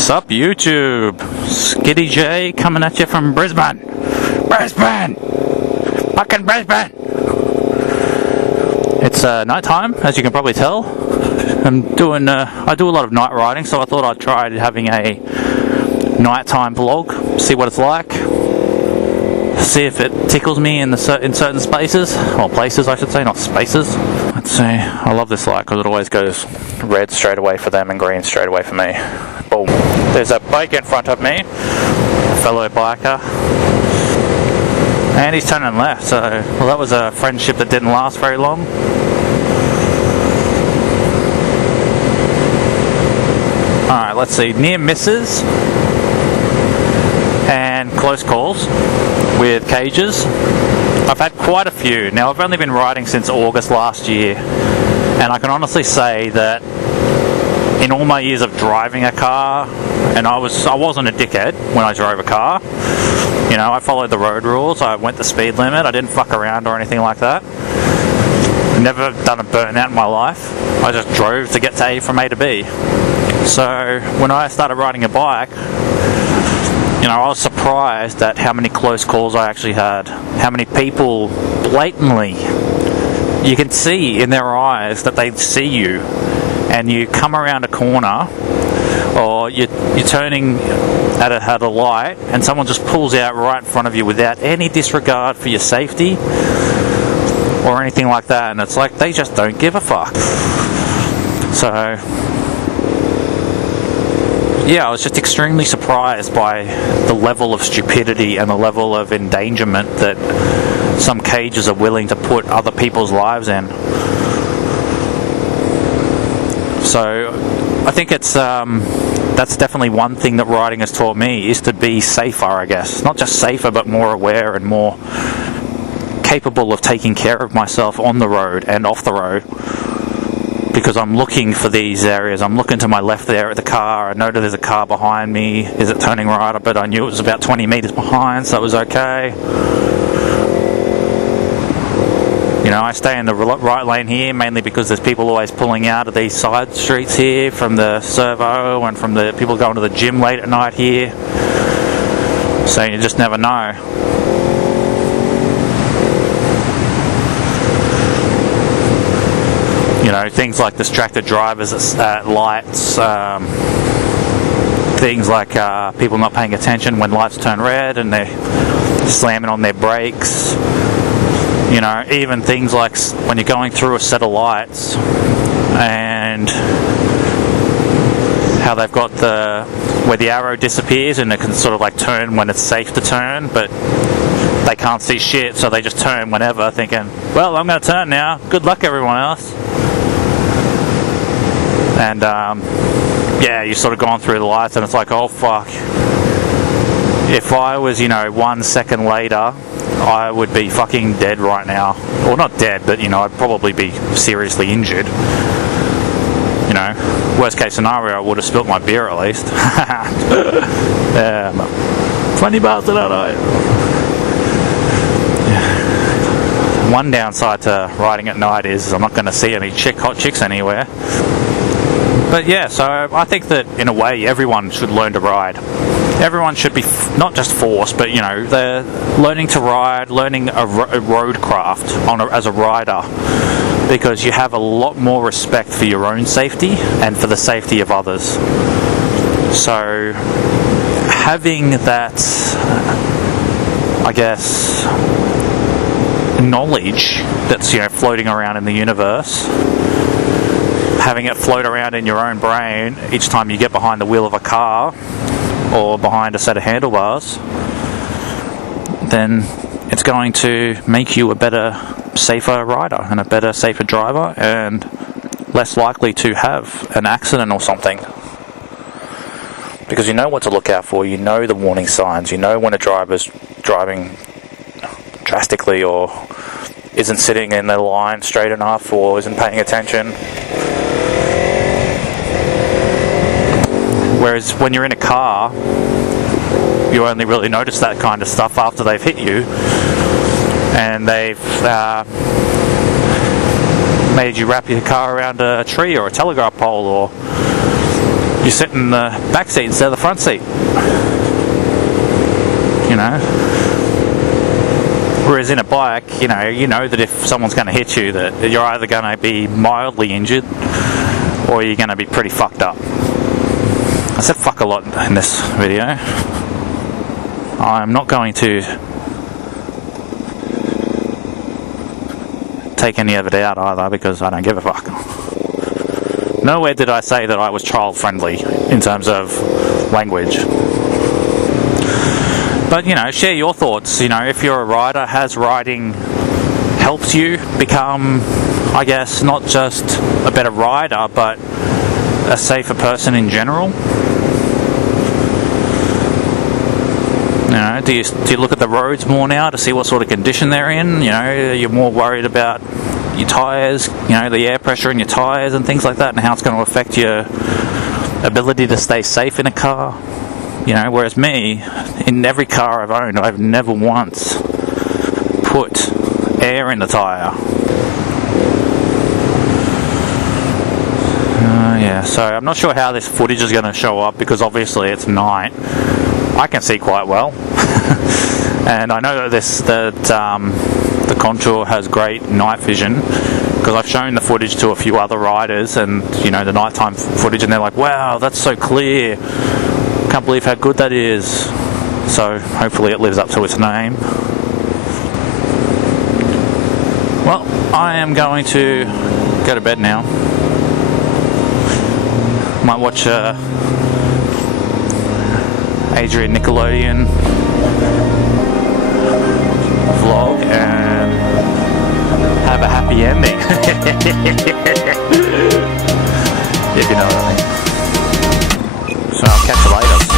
Sup YouTube, Skitty J coming at you from Brisbane. Fucking Brisbane. It's night time, as you can probably tell. I do a lot of night riding, so I thought I'd try having a nighttime vlog, see what it's like, see if it tickles me in certain spaces, or places I should say, not spaces. Let's see, I love this light because it always goes red straight away for them and green straight away for me. Boom. There's a bike in front of me, a fellow biker, and he's turning left, so well, that was a friendship that didn't last very long. Alright, let's see, near misses and close calls with cages. I've had quite a few. Now, I've only been riding since August last year, and I can honestly say that in all my years of driving a car, and I wasn't a dickhead when I drove a car. You know, I followed the road rules, I went the speed limit, I didn't fuck around or anything like that. Never done a burnout in my life. I just drove to get to A from A to B. So when I started riding a bike, you know, I was surprised at how many close calls I actually had. How many people blatantly, you can see in their eyes that they see you, and you come around a corner, or you're turning at a light, and someone just pulls out right in front of you without any disregard for your safety or anything like that, and it's like they just don't give a fuck. So yeah, I was just extremely surprised by the level of stupidity and the level of endangerment that some cages are willing to put other people's lives in. So I think it's that's definitely one thing that riding has taught me, is to be safer, I guess. Not just safer, but more aware and more capable of taking care of myself on the road and off the road. Because I'm looking for these areas. I'm looking to my left there at the car. I know that there's a car behind me. Is it turning right? But I knew it was about 20 meters behind, so it was okay. You know, I stay in the right lane here, mainly because there's people always pulling out of these side streets here from the servo and from the people going to the gym late at night here. So you just never know. You know, things like distracted drivers at lights, things like people not paying attention when lights turn red and they're slamming on their brakes. You know, even things like when you're going through a set of lights and how they've got where the arrow disappears and it can sort of like turn when it's safe to turn, but they can't see shit, so they just turn whenever, thinking, well, I'm going to turn now, good luck everyone else. And yeah, you're sort of going through the lights and it's like, oh fuck, if I was, you know, 1 second later, I would be fucking dead right now. Well, not dead, but, you know, I'd probably be seriously injured. You know, worst case scenario, I would have spilt my beer at least. Yeah, funny bastard, aren't I? One downside to riding at night is I'm not going to see any hot chicks anywhere. But yeah, so I think that in a way everyone should learn to ride. Everyone should be not just forced, but, you know, they're learning to ride, learning a road craft as a rider, because you have a lot more respect for your own safety and for the safety of others. So having that, I guess, knowledge that's, you know, floating around in the universe, having it float around in your own brain each time you get behind the wheel of a car or behind a set of handlebars, then it's going to make you a better, safer rider and a better, safer driver, and less likely to have an accident or something. Because you know what to look out for, you know the warning signs, you know when a driver's driving drastically or isn't sitting in the line straight enough or isn't paying attention. Whereas when you're in a car, you only really notice that kind of stuff after they've hit you and they've made you wrap your car around a tree or a telegraph pole or you sit in the back seat instead of the front seat. You know? Whereas in a bike, you know that if someone's going to hit you, that you're either going to be mildly injured or you're going to be pretty fucked up. I said fuck a lot in this video. I'm not going to take any of it out either because I don't give a fuck. Nowhere did I say that I was child friendly in terms of language. But share your thoughts. If you're a rider, has riding helped you become, I guess, not just a better rider, but a safer person in general? Do you look at the roads more now to see what sort of condition they're in? You're more worried about your tyres, the air pressure in your tyres and things like that, and how it's going to affect your ability to stay safe in a car. Whereas me, in every car I've owned, I've never once put air in the tyre. Yeah, so I'm not sure how this footage is going to show up because obviously it's night. I can see quite well, and I know that the Contour has great night vision because I've shown the footage to a few other riders, and the nighttime footage, and they're like, "Wow, that's so clear! Can't believe how good that is." So hopefully it lives up to its name. Well, I am going to go to bed now. Might watch Adrian Nickelodeon vlog and have a happy ending. If you know what I mean. So I'll catch you later.